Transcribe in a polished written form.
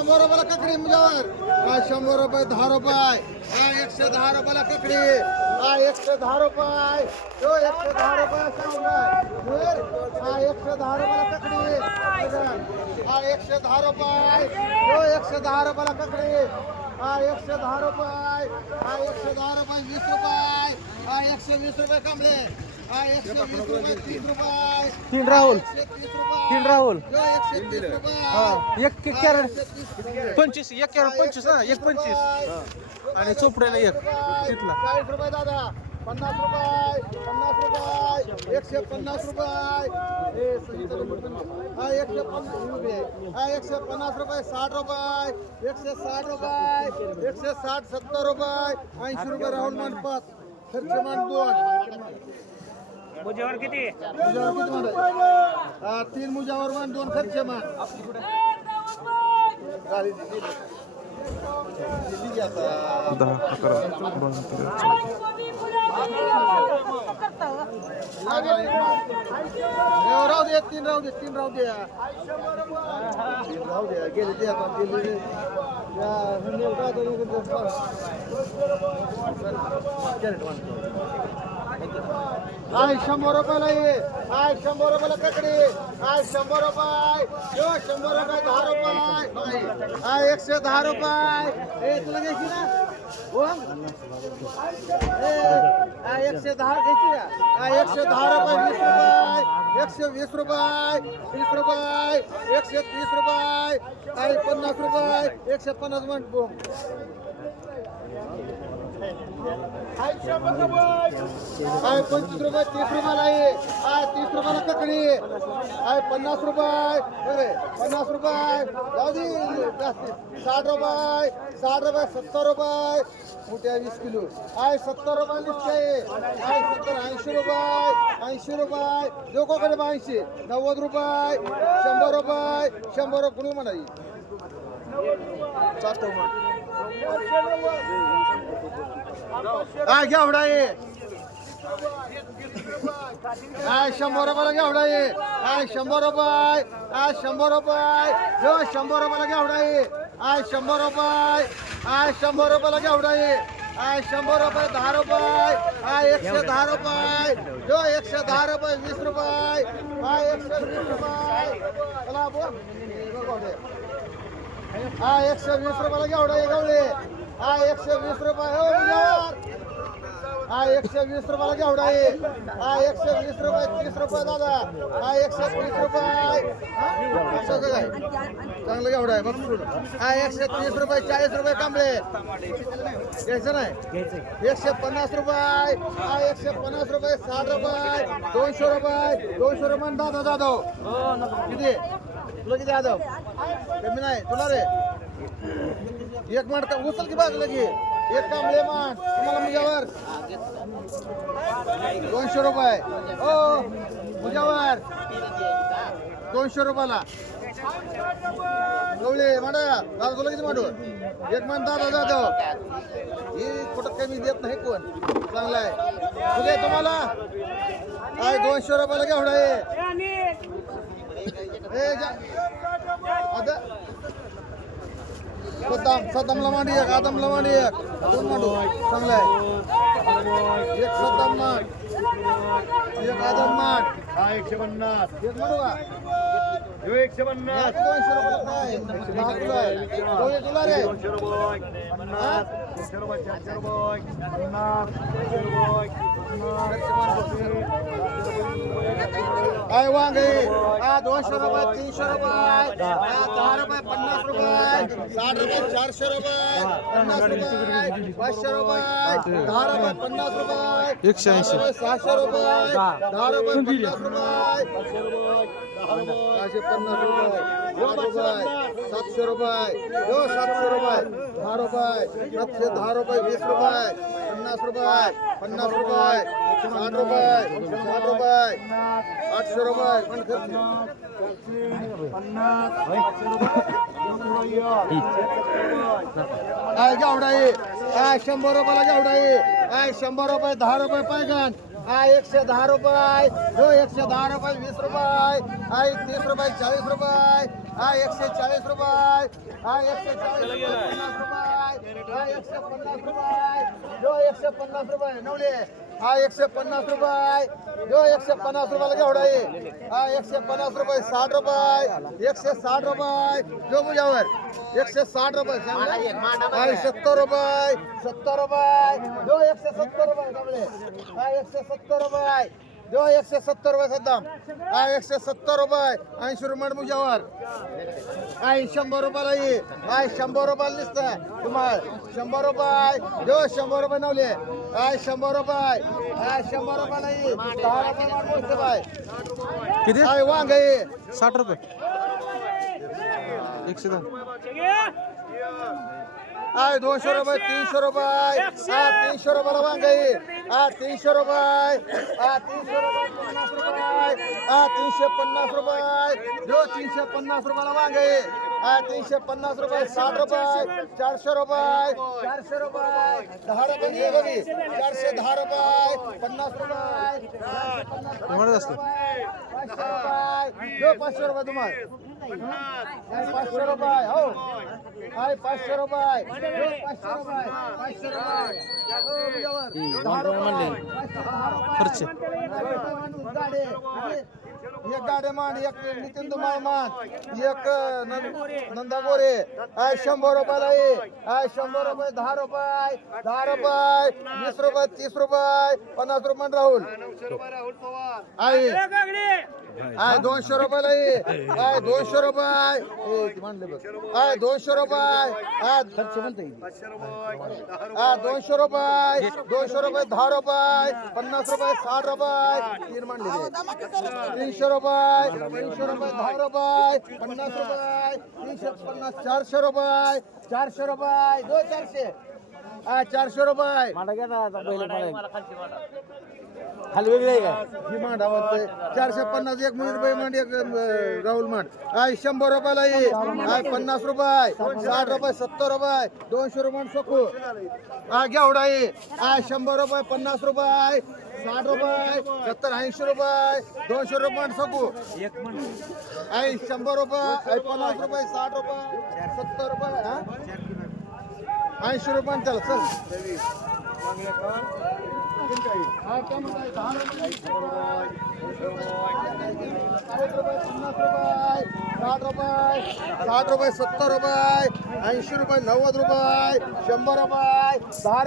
100 रुपयाला ककडी मुजावर 100 रुपये 10 रुपये 110 रुपयाला ककडी 110 रुपये जो 110 रुपये सांगा 110 रुपयाला ककडी 110 रुपये जो 110 रुपयाला ककडी 110 रुपये 110 रुपये 20 रुपये 120 रुपये कमले 120 रुपये 30 रुपये 3 राहुल 130 रुपये 3 राहुल जो 130 रुपये एक कॅरेट 25 एक कॅरेट 25 ना एक 25 आणि चोपड्याला एक तिथला 40 रुपये दादा 50 रुपये 50 रुपये 150 रुपये 150 रुपये 150 रुपये 60 रुपये 160 रुपये 160 70 रुपये 80 रुपये राहुल मंडपात खर्च मान 2 मुझ्यावर किती मुजावर किती मान 3 मुजावर मान 2 खर्च मान गाडी दिली आता 10 11 12 राहू दे 3 राहू दे 3 राहू दे गेले ते आता गेले आय 100 रुपयाला ये आय 100 रुपयाला ककडी आय 100 रुपये जो 100 रुपये 10 रुपये आय 110 रुपये ए तुला घ्यायची ना आय 110 घ्यायची का आय 110 रुपये 20 रुपये 120 रुपये 20 रुपये 130 रुपये आय 50 रुपये 150 मिनिट बोम आय 25 रुपये 30 रुपयाला आहे आय 30 रुपयाला ककडी आय 50 रुपये 50 रुपये जाऊ दे 60 रुपये 60 रुपये 70 रुपये मोठ्या 20 किलो आय 70 रुपये लिस्ट आहे आय 70 80 रुपये 80 रुपये लोकांकडे 80 90 रुपये 100 रुपये 100 रुपये कुणी म्हणाली चालतो मग आय घेवडा ये आय 100 रुपयाला घेवडा ये आय 100 रुपये आय 100 रुपये जो 100 रुपयाला घेवडा ये आय 100 रुपये आय 100 रुपयाला घेवडा ये आय 100 रुपये 10 रुपये आय 110 रुपये जो 110 रुपये 20 रुपये आय 120 रुपये चला बोल आय 120 रुपयाला घेवडा ये गवळे आय 120 रुपये हो यार आय 120 रुपयाला घेवडा आहे आय 120 रुपये 30 रुपये दादा आय 130 रुपये चांगलं घेवडा आहे बघ आय 130 रुपये 40 रुपये कांबळे घ्यायचं नाही 150 रुपये आय 150 रुपये 60 रुपये 200 रुपये 200 रुपये दादा जाधव किती तुला किती जाधव कमी नाही तुला रे एक माठ का उचल की बाजूला की एक कांबळे मान तुम्हाला मुजावर 200 रुपये ओ मुजावर 200 रुपयाला गवळे माडा दादा तुला किती मांडू एक मान दादा जाधव हे कुठं कमी देत नाही कोण चांगला आहे तुझे तुम्हाला आय 200 रुपयाला घेवडा आहे सद्दामला मांडी एक आदमला मांडी एक दोन मांडू चांगला आहे एक सद्दाम मांड एक आदम मांड 150 एक मांडू का 150 200 रुपये तुला रे 200 रुपये 400 रुपये 50 आय वांगे 200 रुपये 300 रुपये 10 रुपये 50 रुपये 60 रुपये 400 रुपये 50 रुपये 500 रुपये 10 रुपये 50 रुपये 180 600 रुपये 10 रुपये 50 रुपये 650 रुपये 700 रुपये 700 रुपये 10 रुपये 710 रुपये 20 रुपये 50 रुपये 50 रुपये 60 रुपये 60 रुपये 800 रुपये पण खर्च आय घेवडा आहे आय 100 रुपयाला घेवडा आहे आय 100 रुपये 10 रुपये पैगण आय 110 रुपये जो 110 रुपये 20 रुपये आय 30 रुपये 40 रुपये हा 140 रुपये, हा 140 रुपये, 50 रुपये, हा 150 रुपये, जो 150 रुपये नवले, हा 150 रुपये, जो 150 रुपयाला घेवडा आहे, हा 150 रुपये, 60 रुपये, 160 रुपये, जो मुजावर 160 रुपये, हा 70 रुपये, 70 रुपये, जो 170 रुपये कमले, हा 170 रुपये, जो 170 रुपये सद्दाम, हा 170 रुपये, 80 रुपये मुजावर, हा 100 रुपयाला ये, हा 100 रुपयाला दिसतं तुम्हाला, 100 रुपये, जो 100 रुपये नवले, हा 100 रुपये, हा 100 रुपयाला ये, 10 रुपये मागवतो बाय, किती काय वांग आहे 60 रुपये 110 हाय 200 रुपये, 300 रुपये, हा 300 रुपयाला वांग आहे, हा 300 रुपये, हा 300 रुपये, 50 रुपये, हा 350 रुपये, जो 350 रुपयाला वांग आहे, हा 350 रुपये, 60 रुपये, 400 रुपये, 400 रुपये, 10 रुपये घे बघी, 410 रुपये, 50 रुपये, 450 तुम्हाला जास्त 500 रुपये, जो 500 रुपये तुम्हाला, 500 रुपये, हो हाय 500 रुपये, 500 रुपये, 500 रुपये, 10 रुपये, खर्च गाडे, एक गाडे मान, एक नितीन दुमाळ मान, एक नंदा गोरे, हाय 100 रुपयाला ये, हाय 100 रुपये, 10 रुपये, 10 रुपये, 20 रुपये, 30 रुपये, 50 रुपये राहुल, आहे हाय 200 रुपयाला ये, हाय 200 रुपये, म्हणले बघ, हाय 200 रुपये, हा 200 रुपये, 200 रुपये, 10 रुपये, 50 रुपये, 60 रुपये, तीन म्हणले 300 रुपये, 300 रुपये, 10 रुपये, 50 रुपये, 350, 400 रुपये, 400 रुपये, 400, हा 400 रुपये, खाली वेगळी आहे का ही मांड आवडते 450, एक मुनीर रुपये मांड, एक राहुल मांड, हाय 100 रुपयाला ये, हाय 50 रुपये, 60 रुपये, 70 रुपये, 200 रुपये सकू, हा घेवडा ये, हाय 100 रुपये, 50 रुपये, 60 रुपये, 70, 80 रुपये, 200 रुपये सकू, हाय 100 रुपये, हाय 50 रुपये, 60 रुपये, 70 रुपये, हा 80 रुपये चल चल, हा काय म्हणताय 10 रुपये, 20 रुपये, 50 रुपये, 60 रुपये, 60 रुपये, 70 रुपये, 80 रुपये, 90 रुपये, 100 रुपये, 10